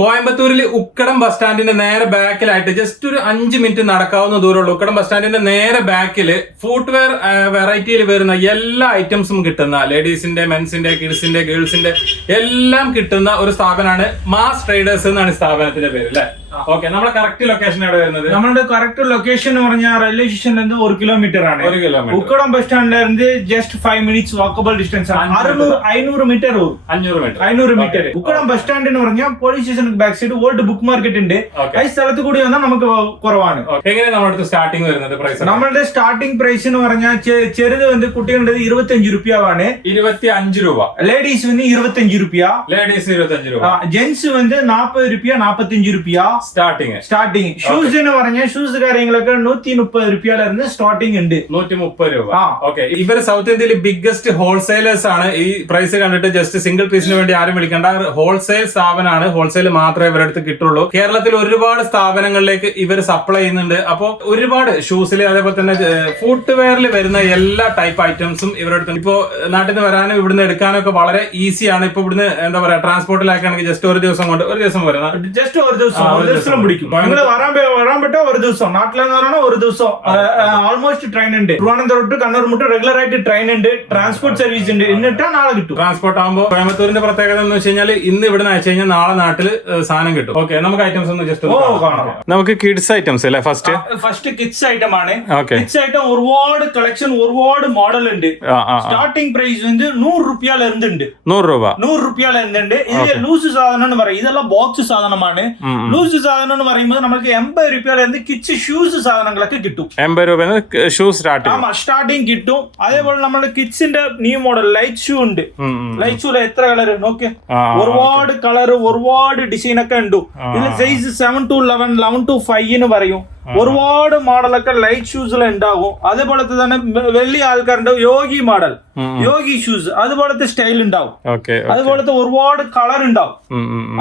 കോയമ്പത്തൂരിൽ ഉക്കടം ബസ് സ്റ്റാൻഡിന്റെ നേരെ ബാക്കിലായിട്ട് ജസ്റ്റ് ഒരു 5 മിനിറ്റ് നടക്കാവുന്ന ദൂരമുള്ളൂ. ഉക്കടം ബസ് സ്റ്റാൻഡിന്റെ നേരെ ബാക്കിൽ ഫുട്വെയർ വെറൈറ്റിയിൽ വരുന്ന എല്ലാ ഐറ്റംസും കിട്ടുന്ന ലേഡീസിന്റെ, മെൻസിന്റെ, കിഡ്സിന്റെ, ഗേൾസിന്റെ എല്ലാം കിട്ടുന്ന ഒരു സ്ഥാപനമാണ് മാസ് ട്രേഡേഴ്സ് എന്നാണ് സ്ഥാപനത്തിന്റെ പേര് അല്ലെ. ഓക്കെ, നമ്മുടെ കറക്റ്റ് ലൊക്കേഷൻ എവിടെ വരുന്നത്? നമ്മുടെ കറക്റ്റ് ലൊക്കേഷൻ എന്ന് പറഞ്ഞാൽ റെയിൽവേ സ്റ്റേഷനിൽ 1 കിലോമീറ്റർ ആണ്. 1 കിലോമീറ്റർ. ഉക്കടം ബസ് സ്റ്റാൻഡിൽ ജസ്റ്റ് 5 മിനിറ്റ്സ് വാക്കബിൾ ഡിസ്റ്റൻസ് ആണ്. 500 metre. 500 metre. Ukkadam bus stand എന്ന് പറഞ്ഞാൽ police station back side old book market ഉണ്ട്. ഈ സ്ഥലത്ത് കൂടി വന്നാൽ നമുക്ക് കുറവാണ്. എങ്ങനെയാണ് നമ്മുടെ സ്റ്റാർട്ടിംഗ് വരുന്നത് പ്രൈസ്? നമ്മളുടെ സ്റ്റാർട്ടിംഗ് പ്രൈസ് എന്ന് പറഞ്ഞാൽ ചെറുത് കുട്ടികളുടെ 25 രൂപയാണ്. 25 രൂപ. ലേഡീസ് 25 രൂപ. ലേഡീസ് 25 രൂപ. ജെന്റ്സ് 40 രൂപ, 45 രൂപ സ്റ്റാർട്ടിങ്. ഷൂസ് എന്ന് പറഞ്ഞാൽ ഷൂസ് കാര്യങ്ങളൊക്കെ 130 രൂപയിல இருந்து സ്റ്റാർട്ടിംഗ് ഉണ്ട്. 130 രൂപ. ഓക്കെ, ഇവര് സൗത്ത് ഇന്ത്യയിൽ ബിഗ്ഗസ്റ്റ് ഹോൾസെയിലേഴ്സ് ആണ്. ഈ പ്രൈസ് കണ്ടിട്ട് ജസ്റ്റ് സിംഗിൾ പീസിന് വേണ്ടി ആരും വിളിക്കേണ്ട. ഹോൾസെയിൽ സ്ഥാപനമാണ്. ഹോൾസെയിൽ മാത്രമേ ഇവരുടെ അടുത്ത് കിട്ടുള്ളൂ. കേരളത്തിൽ ഒരുപാട് സ്ഥാപനങ്ങളിലേക്ക് ഇവർ സപ്ലൈ ചെയ്യുന്നുണ്ട്. അപ്പോ ഒരുപാട് ഷൂസിൽ അതേപോലെ തന്നെ ഫുട്വെയറിൽ വരുന്ന എല്ലാ ടൈപ്പ് ഐറ്റംസും ഇവരുടെ അടുത്ത്. ഇപ്പോ നാട്ടിൽ നിന്ന് വരാനും ഇവിടുന്ന് എടുക്കാനും ഒക്കെ വളരെ ഈസിയാണ്. ഇപ്പൊ ഇവിടുന്ന് എന്താ പറയാ, ട്രാൻസ്പോർട്ടിലാക്കുകയാണെങ്കിൽ ജസ്റ്റ് ഒരു ദിവസം കൊണ്ട് ജസ്റ്റ് ഒരു ദിവസം പിടിക്കും. നിങ്ങള് വരാൻ പറ്റാ ഒരു ദിവസം. നാട്ടിലെന്ന് പറഞ്ഞാൽ ഒരു ദിവസം ഓൾമോസ്റ്റ് ട്രെയിൻ ഉണ്ട്. തിരുവനന്തപുരം ടു കണ്ണൂർ മുട്ട് റെഗുലർ ആയിട്ട് ട്രെയിൻ ഉണ്ട്. ട്രാൻസ്പോർട്ട് സർവീസ് ഉണ്ട്. എന്നിട്ടാ നാളെ കിട്ടും. ട്രാൻസ്പോർട്ട് ആകുമ്പോൾ കോയമ്പത്തൂരിന്റെ പ്രത്യേകത എന്ന് വെച്ച് കഴിഞ്ഞാൽ ഇന്ന് ഇവിടെ അയച്ചു കഴിഞ്ഞാൽ നാളെ നാട്ടിൽ സാധനം കിട്ടും. ഓക്കെ, നമുക്ക് ഐറ്റംസ് ഒന്ന് ജസ്റ്റ് നമുക്ക് കിഡ്സ് ഐറ്റംസ് അല്ലേ? ഫസ്റ്റ് കിഡ്സ് ഐറ്റം ആണ്. കിഡ്സ് ഐറ്റം ഒരുപാട് കളക്ഷൻ, ഒരുപാട് മോഡൽ ഉണ്ട്. സ്റ്റാർട്ടിംഗ് പ്രൈസ് 100 രൂപയിல இருந்து ഉണ്ട്. 100 രൂപയിல இருந்துണ്ട്. ഇത് ലൂസ് സാധനം എന്ന് പറയും. ഇതെല്ലാം ബോക്സ് സാധനമാണ്. ലൂസ് സാധനം എന്ന് പറയുമ്പോൾ നമുക്ക് 80 രൂപയില ഇருந்து കിഡ്സ് ഷൂസ് സാധനങ്ങളൊക്കെ കിട്ടും. 80 രൂപ ഷൂസ് സ്റ്റാർട്ടിംഗ് കിട്ടും. അതേപോലെ നമ്മുടെ കിഡ്സിന്റെ ന്യൂ മോഡൽ ലൈറ്റ് ഷൂ ഉണ്ട്. ലൈറ്റ് ഷൂല് എത്ര കളർ നോക്കിയ, ഒരുപാട് കളർ, ഒരുപാട് ഡിസൈൻ ഒക്കെ ഉണ്ട്. ഇതിൽ സൈസ് 7 to 11, 11 to 5 എന്ന് പറയും. ഒരുപാട് മോഡലൊക്കെ ലൈറ്റ് ഷൂസിൽ ഉണ്ടാകും. അതേപോലത്തെ തന്നെ വലിയ ആൾക്കാരുടെ യോഗി മോഡൽ, യോഗി ഷൂസ് അതുപോലത്തെ സ്റ്റൈൽ ഉണ്ടാവും. അതുപോലത്തെ ഒരുപാട് കളർ ഉണ്ടാവും.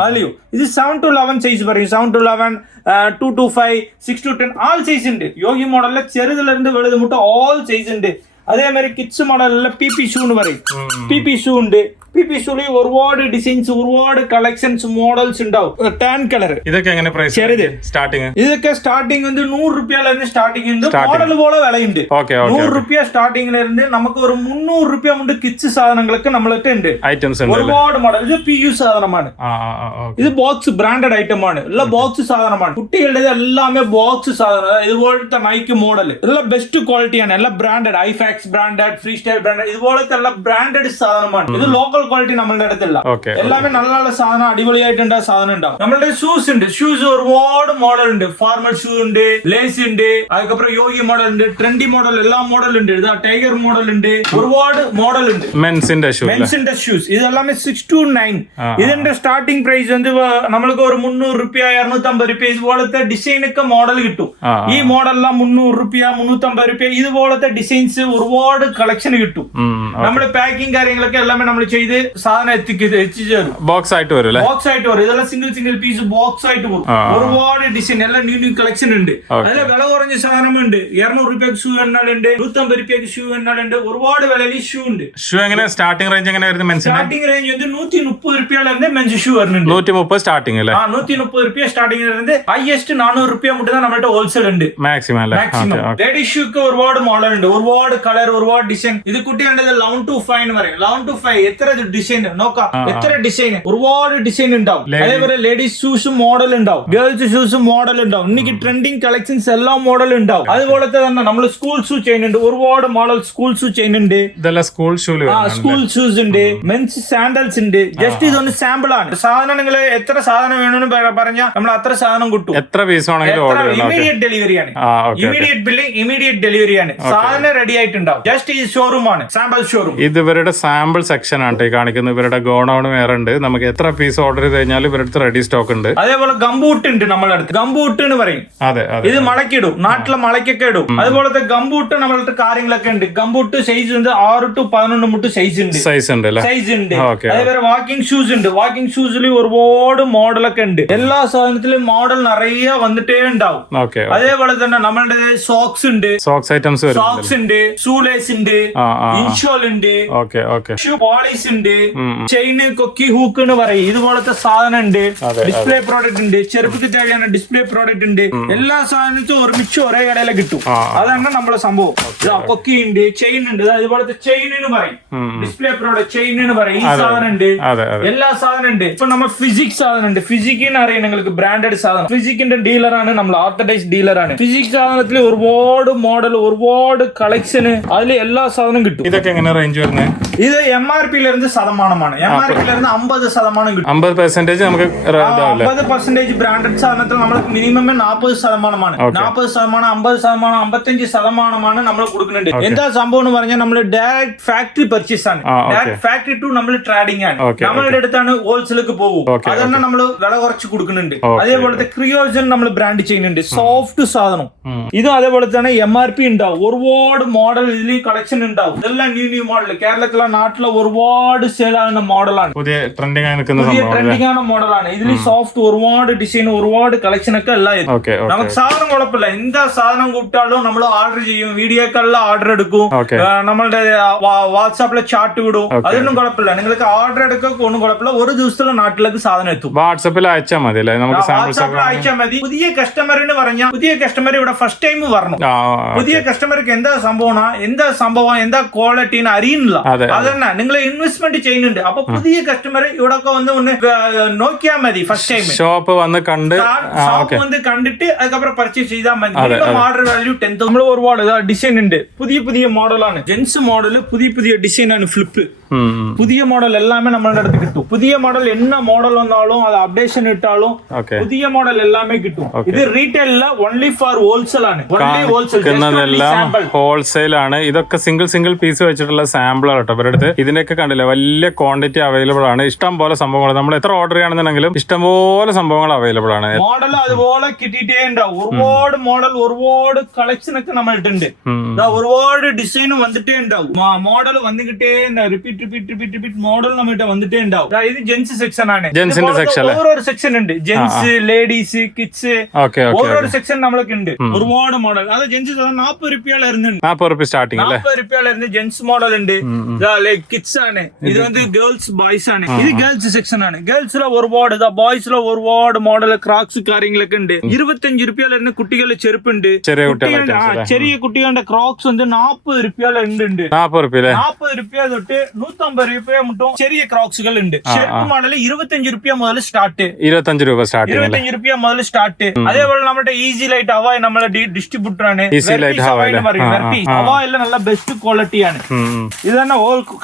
അല്ലയോ, ഇത് 7 to 11 സൈസ് പറയും. 7 to 11, 2 to 5, 6 to 10 all size ഉണ്ട്. യോഗി മോഡലിലെ ചെറുതിലിருந்து വലുത് മുട്ട ഓൾ സൈസ് ഉണ്ട്. അതേമാതിരി കിഡ്സ് മോഡലിലെ PP ഷൂ എന്ന് പറയും. PP ഷൂ ഉണ്ട്. PP ഷൂല് ഒരുപാട് ഡിസൈൻസ്, ഒരുപാട് കളക്ഷൻസ്, മോഡൽസ് ഉണ്ടാവും. Tan colour. ഇതൊക്കെ എങ്ങനെ പ്രൈസ്? ചെറുത് സ്റ്റാർട്ടിംഗ് ഇതൊക്കെ സ്റ്റാർട്ടിംഗ് 100 രൂപയില ഇருந்து സ്റ്റാർട്ടിംഗ് ഉണ്ട്. മോഡൽ പോലെ വിലയുണ്ട്. 100 രൂപ സ്റ്റാർട്ടിംഗിൽ ഇருந்து നമുക്ക് ഒരു 300 രൂപ മുതൽ കിഡ്സ് സാധനങ്ങളൊക്കെ നമ്മളൊക്കെ ഉണ്ട്. ഒരുപാട് മോഡൽ. ഇത് PU സാധനമാണ്. ഇത് ബോക്സ് ബ്രാൻഡഡ് ഐറ്റം ആണ്. എല്ലാം ബോക്സ് സാധനമാണ്. കുട്ടികളുടെ എല്ലാമേ ബോക്സ് സാധനം. ഇതുപോലത്തെ നൈക്ക് മോഡൽ എല്ലാം ബെസ്റ്റ് ക്വാളിറ്റിയാണ്. എല്ലാം ബ്രാൻഡഡ്, ഐഫാക്സ് ബ്രാൻഡഡ്, ഫ്രീ സ്റ്റൈൽ ബ്രാൻഡഡ്, ഇതുപോലത്തെ എല്ലാം ബ്രാൻഡഡ് സാധനമാണ്. ഇത് ലോക്കൽ ക്വാളിറ്റി നമ്മളുടെ അടുത്തില്ല. എല്ലാമേ നല്ല നല്ല സാധനം, അടിപൊളിയായിട്ടുണ്ട് സാധനം ഉണ്ടാവും. നമ്മളുടെ ഷൂസ് ഉണ്ട്. ഷൂസ് ഒരുപാട് മോഡൽ ഉണ്ട്. ഫാർമൽ ഷൂ ഉണ്ട്, ലേസ് ഉണ്ട്, അതുക്കപ്പുറം യോഗി മോഡൽ ഉണ്ട്, ട്രെൻഡി മോഡൽ, എല്ലാ മോഡൽ ഉണ്ട്. ഇതാ ടൈഗർ മോഡൽ ഉണ്ട്. ഒരുപാട് മോഡൽ ഉണ്ട്. മെൻസിന്റെ ഷൂസ് ഇതെല്ലാമേ 6 to 9. ഇതിന്റെ സ്റ്റാർട്ടിംഗ് പ്രൈസ് നമ്മൾക്ക് ഒരു 300 രൂപ, 250 രൂപ ഇതുപോലത്തെ ഡിസൈൻ ഒക്കെ മോഡൽ കിട്ടും. ഈ മോഡലെല്ലാം 300 രൂപ, 350 രൂപ ഇതുപോലത്തെ ഡിസൈൻസ് ഒരുപാട് കളക്ഷൻ കിട്ടും. നമ്മുടെ പാക്കിംഗ് കാര്യങ്ങളൊക്കെ എല്ലാമേ നമ്മൾ ചെയ്ത് സാധനം എത്തിച്ചു തരും. ബോക്സ് ആയിട്ട് വരും. ഇതെല്ലാം സിംഗിൾ പീസ് ബോക്സ് ആയിട്ട് വരും. ഒരുപാട് ഡിസൈൻ, എല്ലാം ന്യൂ കളക്ഷൻ ഉണ്ട്. അതിലെ വില കുറഞ്ഞ സാധനമുണ്ട്. 200 രൂപയ്ക്ക് ഷൂ എന്നാലുണ്ട്, 150 രൂപയ്ക്ക് ഷൂ എന്നാലുണ്ട്. ഒരുപാട് വിലയിൽ ഷൂ ഉണ്ട്. ഷൂ എങ്ങനെ സ്റ്റാർട്ടിംഗ് റേഞ്ച് എങ്ങനെ വരുന്നത്? സ്റ്റാർട്ടിംഗ് റേഞ്ച് 130 രൂപയില ഇருந்து മെൻസ് ഷൂ വരുന്നുണ്ട്. 130 സ്റ്റാർട്ടിംഗ് അല്ലേ? 130 രൂപ സ്റ്റാർട്ടിംഗ് ഇருந்து ഹൈയസ്റ്റ് 400 രൂപ മുതൽ നമ്മുടെ ഹോൾസെയിൽ ഉണ്ട്. മാക്സിമം. ലേഡീസ് ഷൂക്ക് ഒരുപാട് മോഡൽ ഉണ്ട്. ഒരുപാട് കളർ, ഒരുപാട് ഡിസൈൻ. ഇത് കുട്ടികളുടെ 11 to 5 എന്ന് പറയും. 11 to 5 എത്ര ഡിസൈൻ നോക്കാം. എത്ര ഡിസൈൻ, ഒരുപാട് ഡിസൈൻ ഉണ്ടാവും. അതേപോലെ ലേഡീസ് ഷൂസ് മോഡൽ ഉണ്ടാവും, ഗേൾസ് ഷൂസ് മോഡൽ ഉണ്ടാവും. ഇന്നിക്ക് ട്രെൻഡിങ് കളക്ഷൻസ് എല്ലാ മോഡൽ ഉണ്ടാവും. അതുപോലത്തെ തന്നെ നമ്മൾ സ്കൂൾ ഷൂ ചെയ്യുന്നുണ്ട്. ഒരുപാട് മോഡൽ സ്കൂൾ ഷൂ ചെയ്യുന്നുണ്ട്. സ്കൂൾ ഷൂസ് ഉണ്ട്. മെൻസ് സാൻഡൽസ് ഉണ്ട്. ജസ്റ്റ് ഇതൊന്ന് സാമ്പിൾ ആണ്. സാധനം നിങ്ങൾ എത്ര സാധനം വേണമെന്ന് പറഞ്ഞാൽ നമ്മൾ അത്ര സാധനം കിട്ടും. എത്ര പീസ് ഇമീഡിയറ്റ് ഡെലിവറിയാണ്. ഇമീഡിയറ്റ് ബില്ലിംഗ്, ഇമീഡിയറ്റ് ഡെലിവറിയാണ്. സാധനം റെഡി ആയിട്ടുണ്ടാവും. ജസ്റ്റ് ഈ ഷോറൂം ആണ്, സാമ്പിൾ ഷോറൂം. ഇത് ഇവരുടെ സാമ്പിൾ സെക്ഷൻ ആണ് കാണിക്കുന്നത്. ഇവരുടെ ഗോഡൌൺ വേറെ ഉണ്ട്. നമുക്ക് എത്ര പീസ് ഓർഡർ ചെയ്ത് കഴിഞ്ഞാൽ ഇവരുടെ റെഡി സ്റ്റോക്ക് ഉണ്ട്. അതേപോലെ ഗംബൂട്ട് ഉണ്ട് നമ്മുടെ അടുത്ത്. ഗംബൂട്ട് എന്ന് പറയും. ഇത് മളക്കിടും, നാട്ടിലെ മളക്കൊക്കെ ഇടും. അതുപോലത്തെ ഗംബൂട്ട് നമ്മളുടെ കാര്യങ്ങളൊക്കെ ഉണ്ട്. ഗംബൂട്ട് സൈസ് ഉണ്ട് 6 to 11 മുട്ട് സൈസ് ഉണ്ട്. അതേപോലെ വാക്കിംഗ് ഷൂസ് ഉണ്ട്. വാക്കിംഗ് ഷൂസിൽ ഒരുപാട് മോഡലൊക്കെ ഉണ്ട്. എല്ലാ സാധനത്തിലും മോഡൽ നിറയെ വന്നിട്ടേ ഉണ്ടാവും. അതേപോലെ തന്നെ നമ്മളുടെ സോക്സ് ഉണ്ട്. സോക്സ് ഐറ്റംസ് ഉണ്ട്. ഷൂലേസ് ഉണ്ട്, ഇൻഷോൾ ഉണ്ട്, ഷൂ പോളിഷ് ഉണ്ട്, ചെയിന് കൊക്കി ഹൂക്ക് എന്ന് പറയും, ഇതുപോലത്തെ സാധനം ഉണ്ട്, ഡിസ്പ്ലേ പ്രോഡക്റ്റ് ഉണ്ട്, ചെറുപ്പത്തിൽ തേടിയാണ് ഡിസ്പ്ലേ പ്രോഡക്റ്റ് ഉണ്ട്. എല്ലാ സാധനത്തും ഒരുമിച്ച് ഒരേ കടയിലെ കിട്ടും. അതാണ് നമ്മളെ സംഭവം. കൊക്കി ഉണ്ട്, ചെയിൻ ഉണ്ട്, അതുപോലത്തെ ചെയിൻ എന്ന് പറയും, ഡിസ്പ്ലേ പ്രോഡക്റ്റ് ചെയിൻ എന്ന് പറയും. ഈ സാധനം ഉണ്ട്, എല്ലാ സാധനം ഉണ്ട്. ഇപ്പൊ നമ്മൾ ഫിസിക്സ് സാധനം ഉണ്ട്. ഫിസിക്കിന് അറിയാം നിങ്ങൾക്ക്, ബ്രാൻഡഡ് സാധനം. ഫിസിക്കിന്റെ ഡീലറാണ് നമ്മൾ, ഓർത്തഡൈസ് ഡീലറാണ്. ഫിസിക്സ് സാധനത്തിൽ ഒരുപാട് മോഡൽ, ഒരുപാട് കളക്ഷന്, അതിൽ എല്ലാ സാധനവും കിട്ടും. ഇതൊക്കെ എങ്ങനെ റേഞ്ച് വരുന്നത്? ഇത് MRP ശതമാനമാണ്. MRP 50% കിട്ടും. 50% നമുക്ക് 50% ബ്രാൻഡഡ് സാധനത്തിൽ നമ്മൾ മിനിമം 40%. 40%, 50%, 55% നമ്മൾ കൊടുക്കുന്നുണ്ട്. എന്താ സംഭവം എന്ന് പറഞ്ഞാൽ നമ്മൾ ഡയറക്ട് ഫാക്ടറി പർച്ചേസ് ആണ്. ഡയറക്ട് ഫാക്ടറി ടു നമ്മൾ ട്രേഡിംഗ് ആണ്. നമ്മളുടെ അടുത്താണ് ഹോൾസെയിലേക്ക് പോകും. അതന്നെ നമ്മൾ വില കുറച്ച് കൊടുക്കുന്നുണ്ട്. അതേപോലത്തെ ക്രിയോജൻ നമ്മൾ ബ്രാൻഡ് ചെയ്യുന്നുണ്ട്, സോഫ്റ്റ് സാധനം. ഇതും അതേപോലെ തന്നെ MRP ഉണ്ടാവും. ഒരുപാട് മോഡൽ ഇതിൽ കളക്ഷൻ ഉണ്ടാവും. ഇതെല്ലാം ന്യൂ മോഡൽ. കേരളത്തിലെ നാട്ടിലെ ഒരുപാട് സെയിലാകുന്ന മോഡലാണ്, പുതിയ ട്രെൻഡിങ് ആണ് മോഡലാണ്. ഇതിൽ സോഫ്റ്റ് ഒരുപാട് ഡിസൈൻ, ഒരുപാട് കളക്ഷൻ ഒക്കെ എല്ലാം. നമുക്ക് സാധനം കുഴപ്പമില്ല, എന്താ സാധനം കൂട്ടാലും നമ്മൾ ഓർഡർ ചെയ്യും. വീഡിയോക്കെല്ലാം ഓർഡർ എടുക്കും. നമ്മളുടെ വാട്സാപ്പിലെ ചാറ്റ് വിടും. അതൊന്നും കുഴപ്പമില്ല. നിങ്ങൾക്ക് ഓർഡർ എടുക്കുക ഒന്നും കുഴപ്പമില്ല. ഒരു ദിവസത്തിലെ നാട്ടിലേക്ക് സാധനം എത്തും. വാട്സാപ്പിൽ അയച്ചാൽ മതി. വാട്സാപ്പിൽ അയച്ചാൽ മതി. പുതിയ കസ്റ്റമറിന് പറഞ്ഞാൽ, പുതിയ കസ്റ്റമർ ഇവിടെ ഫസ്റ്റ് ടൈം പറഞ്ഞു, പുതിയ കസ്റ്റമർക്ക് എന്താ സംഭവം എന്താ ക്വാളിറ്റി അറിയുന്നില്ല. അതന്നെ നിങ്ങൾ ഇൻവെസ്റ്റ്മെന്റ് ചെയ്യുന്നുണ്ട്. അപ്പൊ പുതിയ കസ്റ്റമർ ഇവിടെ വന്ന് നോക്കിയാൽ മതി. ഫസ്റ്റ് ടൈം ഷോപ്പ് വന്ന് കണ്ടിട്ട് അതുക്കപ്പുറം പർച്ചേസ് ചെയ്താൽ മതി. Order value 10,000. നമ്മൾ ഒരുപാട് ഡിസൈൻ ഉണ്ട്. പുതിയ മോഡലാണ്, ജെൻസ് മോഡൽ, പുതിയ ഡിസൈൻ ആണ്. ഫ്ലിപ്പ് പുതിയ മോഡൽ എല്ലാമേ നമ്മളുടെ അടുത്ത് കിട്ടും. പുതിയ മോഡൽ എന്ന മോഡൽ വന്നാലും അത് അപ്ഡേഷൻ ഇട്ടാലും പുതിയ മോഡൽ എല്ലാമേ കിട്ടും. ഇത് റീറ്റെയിലില്ല, ഓൺലി ഫോർ ഹോൾസെയിൽ ആണ്. ഹോൾസെയിൽ ആണ്. ഇതൊക്കെ സിംഗിൾ പീസ് വെച്ചിട്ടുള്ള സാമ്പിൾ ആണ് കേട്ടോ ഇവരുടെ അടുത്ത്. ഇതിനൊക്കെ കണ്ടില്ല, വലിയ ക്വാണ്ടിറ്റി അവൈലബിൾ ആണ്. ഇഷ്ടം പോലെ സംഭവങ്ങൾ, നമ്മൾ എത്ര ഓർഡർ ചെയ്യുകയാണെന്നുണ്ടെങ്കിലും ഇഷ്ടംപോലെ സംഭവങ്ങൾ അവൈലബിൾ ആണ്. മോഡൽ അതുപോലെ കിട്ടിയിട്ടേ ഉണ്ടാവും. ഒരുപാട് മോഡൽ, ഒരുപാട് കളക്ഷൻ ഒക്കെ നമ്മൾ ഇട്ടുണ്ട്. ഒരുപാട് ഡിസൈൻ വന്നിട്ടേ ഉണ്ടാവും. മോഡൽ വന്നിട്ടേ റിപ്പീറ്റ് മോഡൽ നമ്മിട്ട് വന്നിട്ടേ ഉണ്ടാവും. ഇത് ജെൻസ് സെക്ഷൻ ആണ്. ഓരോരോ സെക്ഷൻ ഉണ്ട്. ജെൻസ്, ലേഡീസ്, കിഡ്സ്, ഓരോരോ സെക്ഷൻ നമ്മൾക്ക് ഉണ്ട്. ഒരുപാട് മോഡൽ. അത് ജെൻസ് 40 രൂപയായിരുന്നു. 40 സ്റ്റാർട്ടിംഗ് 40 രൂപയായിരുന്നു ജെൻസ് മോഡൽ ഉണ്ട്. കിഡ്സ് ആണ്. ഇത് ഗേൾസ്, ബോയ്സ് ആണ്. ഇത് ഗേൾസ് സെക്ഷൻ ആണ്. ഗേൾസിലെ ഒരുപാട്, ബോയ്സിലെ ഒരുപാട് മോഡൽ, ക്രാക്സ് കാര്യങ്ങളൊക്കെ ഉണ്ട്. 25 രൂപയായിരുന്നു കുട്ടികളുടെ ചെരുപ്പുണ്ട്. ചെറിയ കുട്ടികളുടെ ക്രോക്സ് ഉണ്ട്. 40 രൂപയുണ്ട്. 40 രൂപ തൊട്ട് 150 രൂപ മുട്ടും ചെറിയ ക്രോക്സുകൾ ഉണ്ട്. ചെരുപ്പ് മോഡൽ 25 രൂപ മുതൽ സ്റ്റാർട്ട്. 25 രൂപ മുതൽ സ്റ്റാർട്ട്. അതേപോലെ നമ്മുടെ ഈസി ലൈറ്റ് ഹവായ് നമ്മളെ ഡിസ്ട്രിബ്യൂട്ടർ ആണ്. ഹവായ് നല്ല ബെസ്റ്റ് ക്വാളിറ്റിയാണ്. ഇത് തന്നെ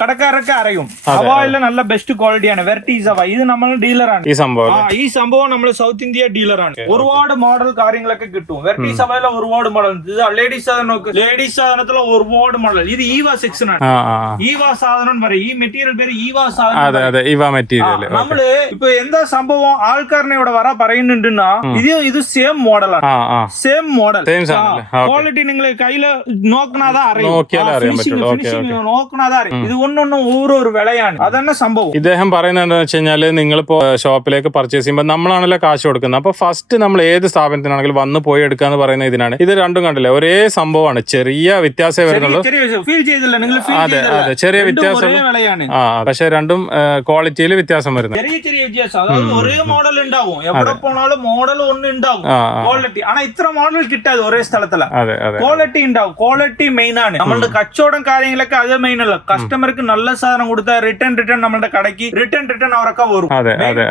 കടക്കാരൊക്കെ അറിയും. ഹവായ് നല്ല ബെസ്റ്റ് ക്വാളിറ്റിയാണ്. വെർട്ടീസ് ഹവായ് ഇത് നമ്മുടെ ഡീലറാണ്. ഈ സംഭവം നമ്മൾ സൗത്ത് ഇന്ത്യ ഡീലറാണ്. ഒരുപാട് മോഡൽ കാര്യങ്ങളൊക്കെ കിട്ടും. വെർട്ടീസ് ഹവായിലെ ഒരുപാട് മോഡൽ. ലേഡീസ് സാധനത്തിലെ ഒരുപാട് മോഡൽ. ഇത് ഈവ സെക്ഷൻ ആണ്. ഈവ സാധനം പറയും. ഈ മെറ്റീരിയൽ പേര് ഈവ സാധനം. നമ്മള് ഇപ്പൊ എന്താ സംഭവം, ആൾക്കാരനെ ഇവിടെ വരാ പറയുന്നുണ്ടെന്നാ ഇത് സെയിം മോഡലാണ്. സെയിം മോഡൽ ക്വാളിറ്റി നിങ്ങൾ കയ്യില് നോക്കണതാ അറിയാം. നോക്കണതാ അറിയാം. ഇത് ഒന്നൊന്നും ഓരോരു വിലയാണ്. അതന്നെ സംഭവം. ഇദ്ദേഹം പറയുന്നത് എന്താണെന്ന് വെച്ച് കഴിഞ്ഞാല് നിങ്ങളിപ്പോ ഷോപ്പിലേക്ക് പർച്ചേസ് ചെയ്യുമ്പോൾ നമ്മളാണല്ലോ കാശ് കൊടുക്കുന്നത്. അപ്പൊ ഫസ്റ്റ് നമ്മൾ ഏത് സ്ഥാപനത്തിനാണെങ്കിലും വന്ന് പോയി എടുക്കാന്ന് പറയുന്ന ഇതിനാണ്. ഇത് രണ്ടും കണ്ടില്ലേ, ഒരേ സംഭവമാണ്. ചെറിയ വ്യത്യാസമേ വരുന്നുള്ളൂ. അതെ, ചെറിയ വ്യത്യാസം. പക്ഷെ രണ്ടും ക്വാളിറ്റിയിൽ വ്യത്യാസം വരുന്നത്. ചെറിയ വ്യത്യാസം. അതായത് ഒരേ മോഡൽ ഉണ്ടാവും. എവിടെ പോണാലും മോഡൽ ഒന്ന് ഉണ്ടാവും. ക്വാളിറ്റി ആണോ ഇത്ര മോഡൽ കിട്ടാതെ ഒരേ സ്ഥലത്തല്ല. ക്വാളിറ്റി ഉണ്ടാവും. ക്വാളിറ്റി മെയിൻ ആണ്. നമ്മളുടെ കച്ചവടം കാര്യങ്ങളൊക്കെ അത് മെയിൻ അല്ല. കസ്റ്റമർക്ക് നല്ല സാധനം കൊടുത്താൽ റിട്ടേൺ നമ്മുടെ കടയ്ക്ക് റിട്ടേൺ അവരൊക്കെ വരും.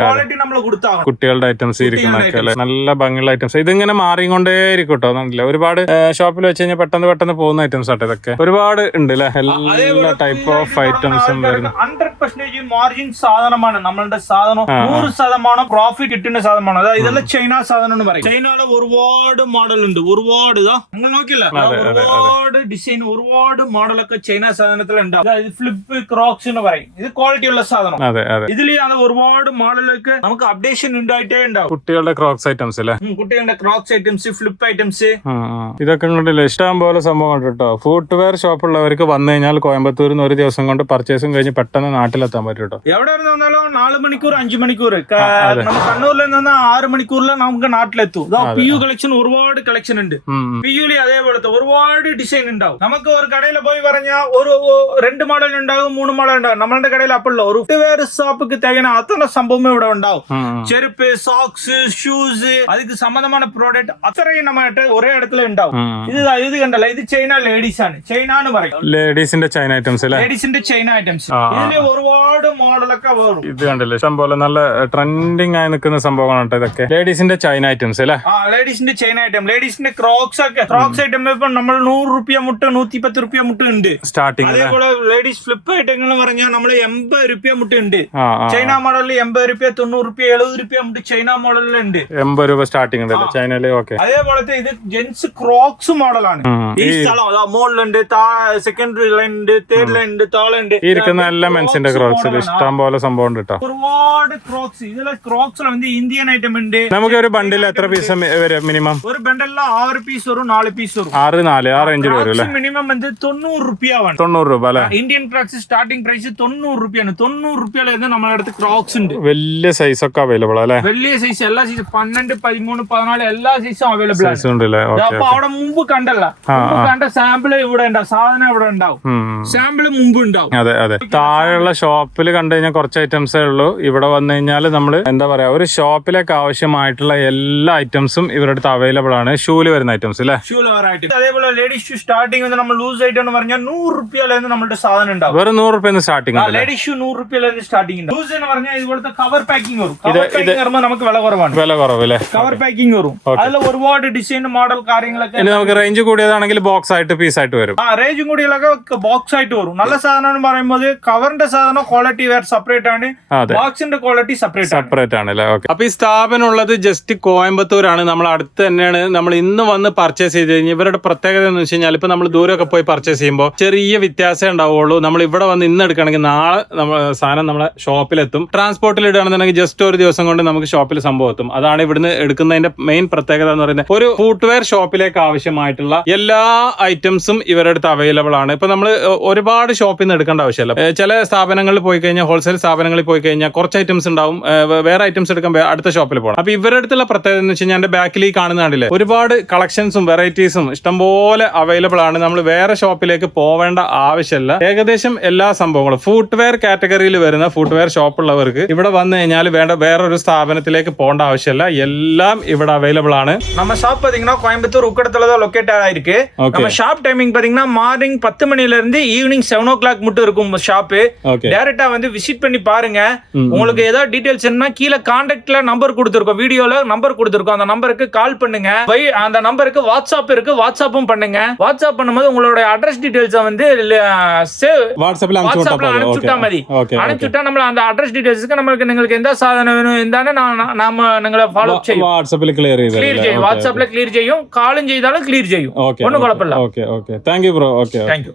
ക്വാളിറ്റി നമ്മൾ കൊടുത്താൽ കുട്ടികളുടെ ഐറ്റംസ് ഇരിക്കുന്ന നല്ല ഭംഗിയുള്ള ഐറ്റംസ്. ഇതിങ്ങനെ മാറിക്കൊണ്ടേ ഇരിക്കും കേട്ടോ. ഒരുപാട് ഷോപ്പിൽ വെച്ച് കഴിഞ്ഞാൽ പെട്ടെന്ന് പോകുന്ന ഐറ്റംസ് ആട്ടെ. ഇതൊക്കെ ഒരുപാട് ഉണ്ട് അല്ലെ. എല്ലാ ടൈപ്പ് ഓഫ് ഐറ്റംസും വരുന്നു. 100% മാർജിൻ സാധനമാണ് നമ്മളുടെ സാധനം. 100% പ്രോഫിറ്റ് കിട്ടുന്ന സാധനമാണ്. അതായത് ഇതെല്ലാം ചൈന സാധനം എന്ന് പറയും. ചൈനയിലെ ഒരുപാട് മോഡൽ ഉണ്ട്. ഒരുപാട് നിങ്ങൾ നോക്കില്ല, ഒരുപാട് ഡിസൈൻ, ഒരുപാട് മോഡലൊക്കെ ചൈന സാധനത്തിൽ ഉണ്ടാവും. അതായത് ഫ്ലിപ്പ്, ക്രോക്സ് എന്ന് പറയും. ഇത് ക്വാളിറ്റി ഉള്ള സാധനം. ഇതിൽ ഒരുപാട് മോഡലൊക്കെ നമുക്ക് അപ്ഡേഷൻ ഉണ്ടായിട്ടേ ഉണ്ടാവും. കുട്ടികളുടെ ക്രോക്സ് ഐറ്റംസ് അല്ലേ. കുട്ടികളുടെ ക്രോക്സ് ഐറ്റംസ്, ഫ്ലിപ്പ് ഐറ്റംസ്, ഇതൊക്കെ കണ്ടില്ലേ. ഇഷ്ടം പോലെ സംഭവം കേട്ടോ. ഫുട്വെയർ ഷോപ്പുള്ളവർക്ക് വന്നു കഴിഞ്ഞാൽ കോയമ്പത്തൂരിൽ നിന്ന് ഒരു ദിവസം കൊണ്ട് പർച്ചേസും കഴിഞ്ഞ് പെട്ടെന്ന് നാട്ടിൽ കണ്ണൂരിലെത്താൻ പറ്റും കേട്ടോ. എവിടെ വന്നാലും 4 മണിക്കൂർ 5 മണിക്കൂർ നമ്മൾ കണ്ണൂരിൽ നിന്ന് 6 മണിക്കൂറിൽ നമുക്ക് നാട്ടിലെത്തും. PU കളക്ഷൻ ഒരുപാട് കളക്ഷൻ ഉണ്ട്. PU അതേപോലത്തെ ഒരുപാട് ഡിസൈൻ ഉണ്ടാവും. നമുക്ക് ഒരു കടയിൽ പോയി പറഞ്ഞാൽ ഒരു 2 മോഡൽ ഉണ്ടാകും, 3 മോഡൽ ഉണ്ടാകും. നമ്മളുടെ കടയിൽ അപ്പോൾ ഒരു വേറെ ഷോപ്പുക്ക് തേങ്ങ അത്ര സംഭവം ഇവിടെ ഉണ്ടാവും. ചെരുപ്പ്, സോക്സ്, ഷൂസ്, അതിക്ക് സംബന്ധമായ പ്രോഡക്റ്റ് അത്രയും നമ്മായിട്ട് ഒരേ ഇടத்துல ഉണ്ടാവും. ഇത് കണ്ടല്ല, ഇത് ചൈന ലേഡീസ് ആണ്. ചൈന എന്ന് പറയും, ലേഡീസിന്റെ ചൈന ഐറ്റംസ് അല്ലേ? ലേഡീസിന്റെ ചൈന ഐറ്റംസ്. ഇതിന്റെ ഒരുപാട് മോഡലൊക്കെ വരും. ഇത് കണ്ടില്ലേ, ഇഷ്ടം പോലെ നല്ല ട്രെൻഡിങ് ആയി നിൽക്കുന്ന സംഭവമാണ് ഇതൊക്കെ. ലേഡീസിന്റെ ചൈന ഐറ്റംസ് അല്ലേ? ലേഡീസിന്റെ ചൈന ഐറ്റം, ലേഡീസിന്റെ ക്രോക്സ് ഒക്കെ. ക്രോക്സ് ഐറ്റം ഇപ്പൊ നമ്മൾ 100 രൂപ മുട്ട്, 110 രൂപ മുട്ട് ഉണ്ട് സ്റ്റാർട്ടിങ്. അതേപോലെ ലേഡീസ് ഫ്ലിപ്പ് ഐറ്റങ്ങൾ പറഞ്ഞാൽ നമ്മൾ 80 രൂപ മുട്ട് ഉണ്ട്. ചൈന മോഡലിൽ 80 രൂപ, 90 രൂപ, 70 രൂപ മുട്ട് ചൈന മോഡലിൽ ഉണ്ട്. 80 രൂപ സ്റ്റാർട്ടിംഗ് ഉണ്ട് ചൈനയില്. ഓക്കെ. അതേപോലത്തെ ഇത് ജെന്റ്സ് ക്രോക്സ് മോഡലാണ്. ഈ സ്ഥലം മോഡലുണ്ട്, സെക്കൻഡറി ലൈൻ ഉണ്ട്, തേർഡ് ലൈൻ ഉണ്ട്, താളുണ്ട്. ഈ ഇരിക്കുന്ന എല്ലാ മെൻസിന്റെ ക്രോക്സ് ഇഷ്ടം പോലെ സംഭവം ഉണ്ട് കേട്ടോ. ഒരുപാട് ക്രോക്സ്. ഇതിലെ ക്രോക്സ് ഇന്ത്യൻ ഐറ്റം ഉണ്ട്. നമുക്ക് ഒരു ബണ്ടിൽ എത്ര പീസ് വരും മിനിമം? ഒരു ബണ്ടിൽ 6 പീസ് വരും, 4 പീസ് വരും. 6 റേഞ്ചിൽ വരും. മിനിമം 90 രൂപയാണ്. 90 രൂപ അല്ലെ? ഇന്ത്യൻ ക്രോക്സ് സ്റ്റാർട്ടിംഗ് പ്രൈസ് 90 രൂപയാണ്. 90 രൂപയിലായിരുന്നു നമ്മുടെ അടുത്ത് ക്രോക്സ് ഉണ്ട്. വലിയ സൈസ് ഒക്കെ അവൈലബിൾ അല്ലെ? വലിയ സൈസ്, എല്ലാ സൈസ് 12, 13, 14 എല്ലാ സൈസും അവൈലബിൾ ആണ്. അപ്പൊ അവിടെ മുമ്പ് കണ്ടല്ല, കണ്ട സാമ്പിൾ ഇവിടെ ഉണ്ടാവും, സാധനം ഇവിടെ ഉണ്ടാവും, സാമ്പിൾ മുമ്പ് ഉണ്ടാവും. അതെ അതെ. താഴെയുള്ള ഷോപ്പിൽ കണ്ടു കഴിഞ്ഞാൽ കുറച്ച് ഐറ്റംസേ ഉള്ളൂ. ഇവിടെ വന്നു കഴിഞ്ഞാൽ നമ്മള് എന്താ പറയാ, ഒരു ഷോപ്പിലേക്ക് ആവശ്യമായിട്ടുള്ള എല്ലാ ഐറ്റംസും ഇവരുടെ അടുത്ത് അവൈലബിൾ ആണ്. ഷൂല് വരുന്ന ഐറ്റംസ് അല്ലേ? ഷൂല് വെറൈറ്റി. അതേപോലെ ലേഡീസ് ഷൂ സ്റ്റാർട്ടിംഗ് നമ്മൾ ലൂസ് ആയിട്ട് എന്ന് പറഞ്ഞാൽ 100 രൂപയിലായിരുന്നു നമ്മുടെ സാധനം ഉണ്ടാവും. വെറും 100 രൂപ സ്റ്റാർട്ടിംഗ്. ലേഡീസ് ഷൂ 100 രൂപയിലായിരുന്നു സ്റ്റാർട്ടിംഗ്. ലൂസ് എന്ന് പറഞ്ഞാൽ ഇതുപോലത്തെ കവർ പാക്കിംഗ് വരും. കവർ പാക്കിംഗ് വരുമ്പോൾ നമുക്ക് വില കുറവാണ്. വില കുറവല്ലേ? കവർ പാക്കിംഗ് വരും. അതിൽ ഒരുപാട് ഡിസൈൻ, മോഡൽ കാര്യങ്ങളൊക്കെ. നമുക്ക് റേഞ്ച് കൂടിയതാണെങ്കിൽ ബോക്സ് ആയിട്ട് പീസ് ആയിട്ട് വരും. റേഞ്ചും കൂടിയൊക്കെ ബോക്സ് ആയിട്ട് വരും. നല്ല സാധനം എന്ന് പറയുമ്പോൾ കവറിന്റെ സാധനം ക്വാളിറ്റി വേറെ സെപ്പറേറ്റ് ആണ്, ബോക്സിന്റെ ക്വാളിറ്റി സെപ്പറേറ്റ് ആണ് അല്ലേ? ഓക്കെ. അപ്പൊ ഈ സ്ഥാപനം ഉള്ളത് ജസ്റ്റ് കോയമ്പത്തൂരാണ്. നമ്മൾ അടുത്ത് തന്നെയാണ്. നമ്മൾ ഇന്ന് വന്ന് പർച്ചേസ് ചെയ്ത് കഴിഞ്ഞാൽ ഇവരുടെ പ്രത്യേകത എന്ന് വെച്ച് കഴിഞ്ഞാൽ ഇപ്പൊ നമ്മൾ ദൂരമൊക്കെ പോയി പർച്ചേസ് ചെയ്യുമ്പോൾ ചെറിയ വ്യത്യാസം ഉണ്ടാവുള്ളൂ. നമ്മൾ ഇവിടെ വന്ന് ഇന്ന് എടുക്കുകയാണെങ്കിൽ നാളെ നമ്മൾ സാധനം നമ്മളെ ഷോപ്പിലെത്തും. ട്രാൻസ്പോർട്ടിൽ ഇടുകയാണെന്നുണ്ടെങ്കിൽ ജസ്റ്റ് ഒരു ദിവസം കൊണ്ട് നമുക്ക് ഷോപ്പിൽ സംഭവം എത്തും. അതാണ് ഇവിടുന്ന് എടുക്കുന്നതിന്റെ മെയിൻ പ്രത്യേകത എന്ന് പറയുന്നത്. ഒരു ഫുട്വെയർ ഷോപ്പിലേക്ക് ആവശ്യമായിട്ടുള്ള എല്ലാ ഐറ്റംസും ഇവരുടെ അടുത്ത് അവൈലബിൾ ആണ്. ഇപ്പൊ നമ്മൾ ഒരുപാട് ഷോപ്പിൽ നിന്ന് എടുക്കേണ്ട ആവശ്യമില്ല. ചില സ്ഥാപനങ്ങളിൽ പോയി കഴിഞ്ഞാൽ, ഹോൾസെയിൽ സ്ഥാപനങ്ങളിൽ പോയി കഴിഞ്ഞാൽ കുറച്ച് ഐറ്റംസ് ഉണ്ടാവും, വേറെ ഐറ്റംസ് എടുക്കാൻ അടുത്ത ഷോപ്പിൽ പോകണം. അപ്പൊ ഇവരുടെ അടുത്തുള്ള പ്രത്യേകത എന്ന് വെച്ച് കഴിഞ്ഞാൽ എന്റെ ബാക്കിൽ ഈ കാണുന്ന കണ്ടില്ലേ, ഒരുപാട് കളക്ഷൻസും വെറൈറ്റീസും ഇഷ്ടംപോലെ അവൈലബിൾ ആണ്. നമ്മൾ വേറെ ഷോപ്പിലേക്ക് പോവേണ്ട ആവശ്യമില്ല. ഏകദേശം എല്ലാ സംഭവങ്ങളും ഫുട്വെയർ കാറ്റഗറിയിൽ വരുന്ന ഫുട്വെയർ ഷോപ്പുള്ളവർക്ക് ഇവിടെ വന്നു കഴിഞ്ഞാൽ വേറൊരു സ്ഥാപനത്തിലേക്ക് പോകേണ്ട ആവശ്യമില്ല. എല്ലാം ഇവിടെ അവൈലബിൾ ആണ്. நம்ம ஷாப் பாத்தீங்கன்னா கோயம்புத்தூர் உக்கடத்துல தான் லொகேட்டட் ஆயிருக்கு. நம்ம ஷாப் டைமிங் பாத்தீங்கன்னா மார்னிங் 10 மணில இருந்து ஈவினிங் 7 o'clock மட்டும் இருக்கும் ஷாப். டைரக்டா வந்து விசிட் பண்ணி பாருங்க. உங்களுக்கு ஏதாவது டீடைல்ஸ் வேணும்னா கீழ கான்டாக்ட்ல நம்பர் கொடுத்திருக்கோம், வீடியோல நம்பர் கொடுத்திருக்கோம். அந்த நம்பருக்கு கால் பண்ணுங்க. அந்த நம்பருக்கு வாட்ஸ்அப் இருக்கு, வாட்ஸ்அப்பும் பண்ணுங்க. வாட்ஸ்அப் பண்ணும்போது உங்களோட அட்ரஸ் டீடைல்ஸ் வந்து வாட்ஸ்அப்ல அனுப்பிச்சுட்டா மதி. அனுப்பிச்சுட்டா நம்ம அந்த அட்ரஸ் டீடைல்ஸ்க்கு നിങ്ങൾക്ക് എന്താ സാധനം വേണം എന്താണ് നാം നിങ്ങളെ ഫോളോ ചെയ്യും. വാട്സ്ആപ്പിൽ ക്ലിയർ ചെയ്യും. വാട്സ്ആപ്പിൽ ക്ലിയർ ചെയ്യും. കാളും ചെയ്താലും ക്ലിയർ ചെയ്യും. ഒന്നും കുഴപ്പമില്ല. Okay. Thank you bro. Okay. Thank you.